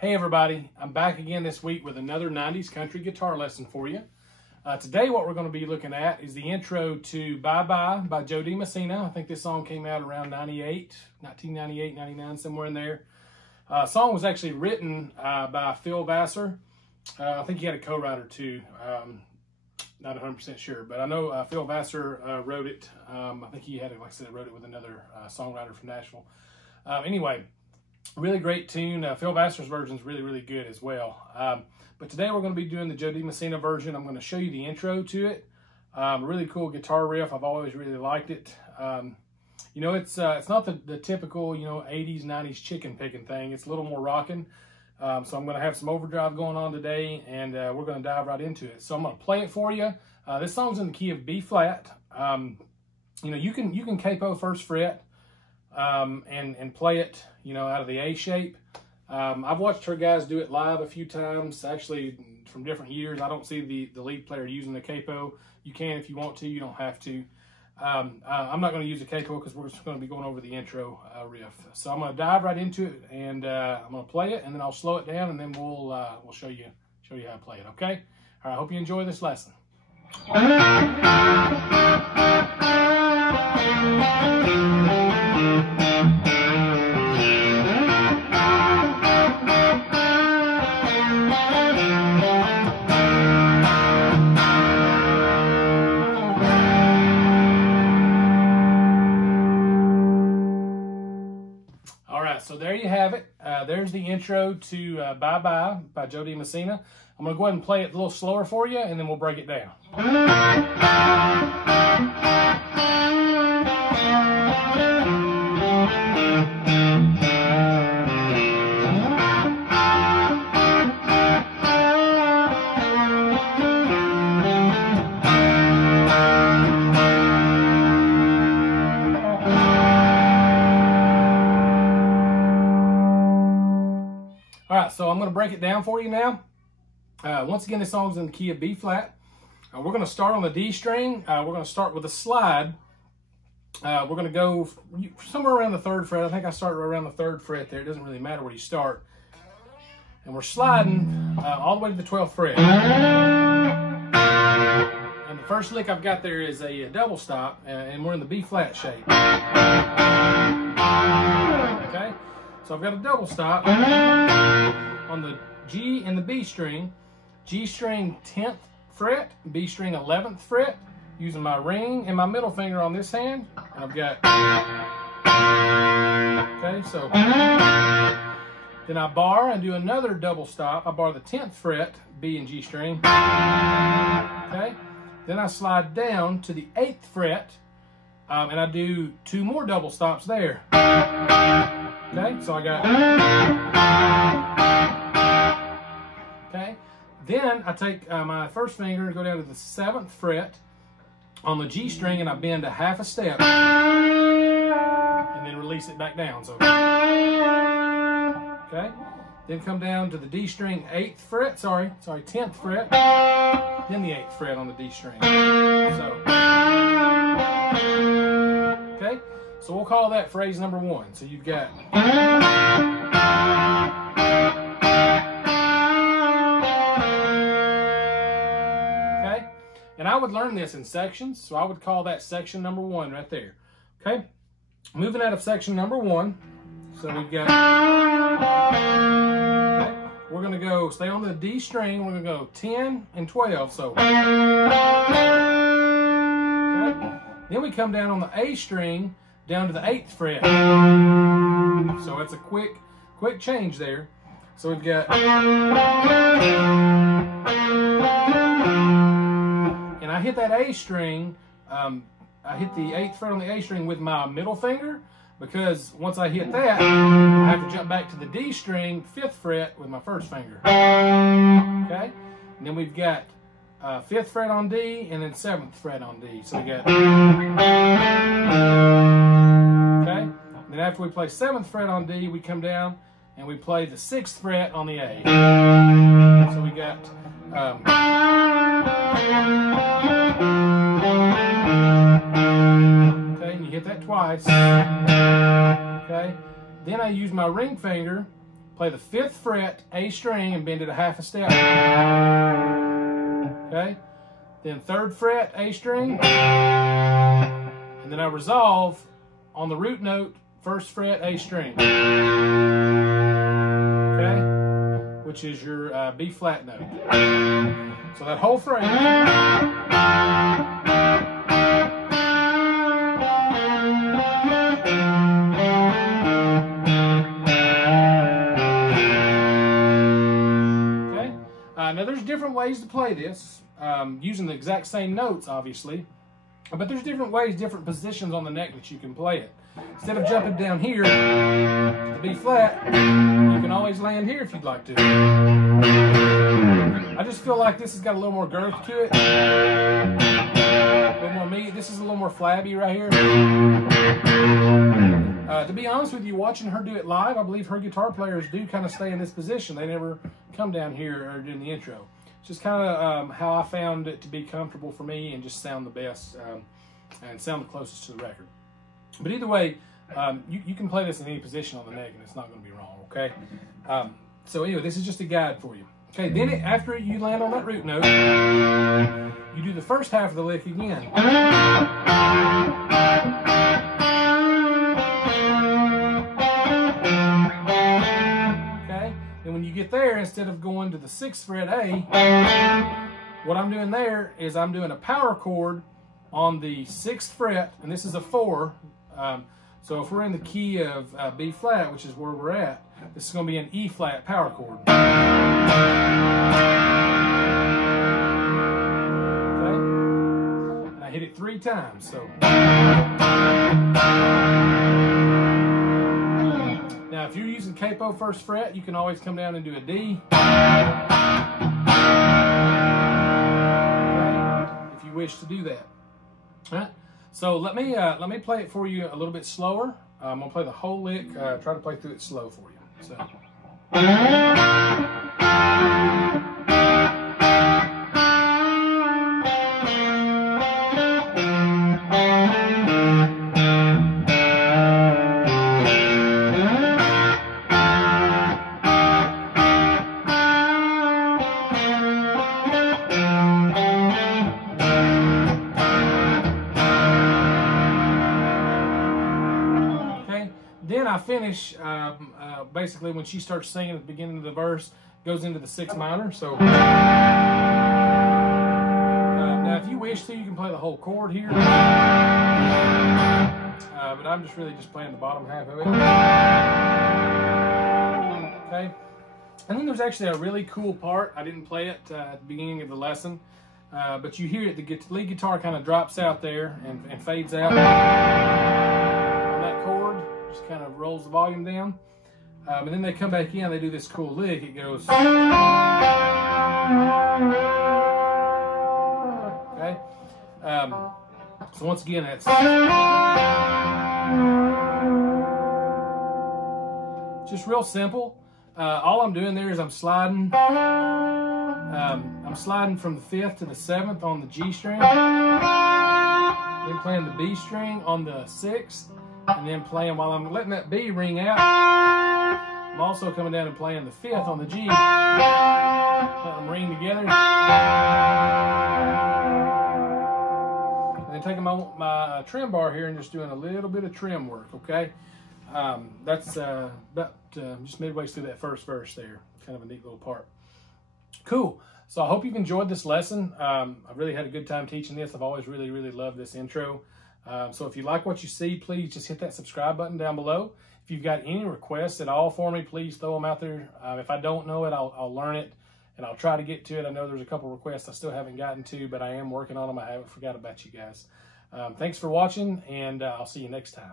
Hey everybody, I'm back again this week with another 90s country guitar lesson for you. Today what we're going to be looking at is the intro to Bye Bye by Jo Dee Messina. I think this song came out around 1998, 99, somewhere in there. The song was actually written by Vassar. I think he had a co-writer too, not 100% sure, but I know Vassar wrote it. I think he had, like I said, wrote it with another songwriter from Nashville. Anyway, really great tune. Vassar's version is really, really good as well. But today we're going to be doing the Jo Dee Messina version. I'm going to show you the intro to it. Really cool guitar riff. I've always really liked it. You know, it's not the typical, 80s, 90s chicken picking thing. It's a little more rocking. So I'm going to have some overdrive going on today, and we're going to dive right into it. So I'm going to play it for you. This song's in the key of B flat. You can capo first fret and play it, out of the A shape. I've watched her guys do it live a few times, actually from different years. I don't see the lead player using the capo. You can if you want to, you don't have to. I'm not going to use a capo because we're just going to be going over the intro riff. So I'm going to dive right into it, and I'm going to play it, and then I'll slow it down, and then we'll show you how to play it. Okay? All right. I hope you enjoy this lesson. So there you have it. There's the intro to Bye Bye by Jo Dee Messina. I'm going to go ahead and play it a little slower for you, and then we'll break it down. All right, so I'm going to break it down for you now. Once again, this song's in the key of B flat. We're going to start on the D string. We're going to start with a slide. We're going to go somewhere around the 3rd fret. I think I start around the 3rd fret there. It doesn't really matter where you start. And we're sliding all the way to the 12th fret. And the first lick I've got there is a double stop, and we're in the B flat shape. Okay? So I've got a double stop on the G and the B string. G string 10th fret, B string 11th fret, using my ring and my middle finger on this hand. And I've got, okay, so then I bar and do another double stop. I bar the 10th fret, B and G string. Okay, then I slide down to the 8th fret, and I do 2 more double stops there. Okay, so I got, okay, then I take my first finger and go down to the 7th fret on the G string, and I bend a half a step, and then release it back down, so, okay, then come down to the D string 10th fret, then the 8th fret on the D string, so, okay. So we'll call that phrase number 1. So you've got, okay, and I would learn this in sections, so I would call that section number 1 right there. Okay, moving out of section number 1, so we've got, okay, we're going to go, stay on the D string, we're going to go 10 and 12, so, okay, then we come down on the A string, down to the 8th fret. So it's a quick change there. So we've got, and I hit that A string, I hit the 8th fret on the A string with my middle finger, because once I hit that, I have to jump back to the D string, 5th fret with my first finger. Okay? And then we've got 5th fret on D, and then 7th fret on D. So we got, okay, and then after we play 7th fret on D, we come down and we play the 6th fret on the A. So we got, okay, and you hit that twice. Okay, then I use my ring finger play the 5th fret A string and bend it a half a step. Okay? Then 3rd fret A string. And then I resolve on the root note, 1st fret A string. Okay? Which is your B flat note. So that whole phrase. Okay? Now there's different ways to play this, using the exact same notes, obviously. But there's different ways, different positions on the neck that you can play it. Instead of jumping down here to B flat, you can always land here if you'd like to. I just feel like this has got a little more girth to it. A little more meat. This is a little more flabby right here. To be honest with you, watching her do it live, I believe her guitar players do kind of stay in this position. They never come down here or during the intro. It's just kind of how I found it to be comfortable for me and just sound the best and sound the closest to the record. But either way, you can play this in any position on the neck and it's not going to be wrong, okay? So anyway, this is just a guide for you. Okay, then after you land on that root note, you do the first half of the lick again. Okay, and when you get there, instead of going to the 6th fret A, what I'm doing there is I'm doing a power chord on the 6th fret, and this is a 4. So if we're in the key of B flat, which is where we're at, this is going to be an E flat power chord. Okay? And I hit it 3 times. So now if you're using capo 1st fret, you can always come down and do a D. Okay? If you wish to do that. All right? So let me play it for you a little bit slower. I'm gonna play the whole lick. Try to play through it slow for you. So. Then I finish, basically when she starts singing at the beginning of the verse, goes into the 6th minor. So now if you wish to, you can play the whole chord here. But I'm just really just playing the bottom half of it. Okay. And then there's actually a really cool part. I didn't play it at the beginning of the lesson. But you hear it, the lead guitar kind of drops out there and fades out on that chord. Just kind of rolls the volume down. And then they come back in, they do this cool lick. It goes. Okay. So once again, that's just real simple. All I'm doing there is I'm sliding. I'm sliding from the 5th to the 7th on the G string. Then playing the B string on the 6th. And then playing while I'm letting that B ring out. I'm also coming down and playing the 5th on the G. Let them ring together. And then taking my trim bar here and just doing a little bit of trim work, okay? That's about just midway through that first verse there. Kind of a neat little part. Cool. So I hope you've enjoyed this lesson. I really had a good time teaching this. I've always really, really loved this intro. So if you like what you see, please just hit that subscribe button down below. If you've got any requests at all for me, please throw them out there. If I don't know it, I'll learn it and I'll try to get to it. I know there's a couple requests I still haven't gotten to, but I am working on them. I haven't forgot about you guys. Thanks for watching, and I'll see you next time.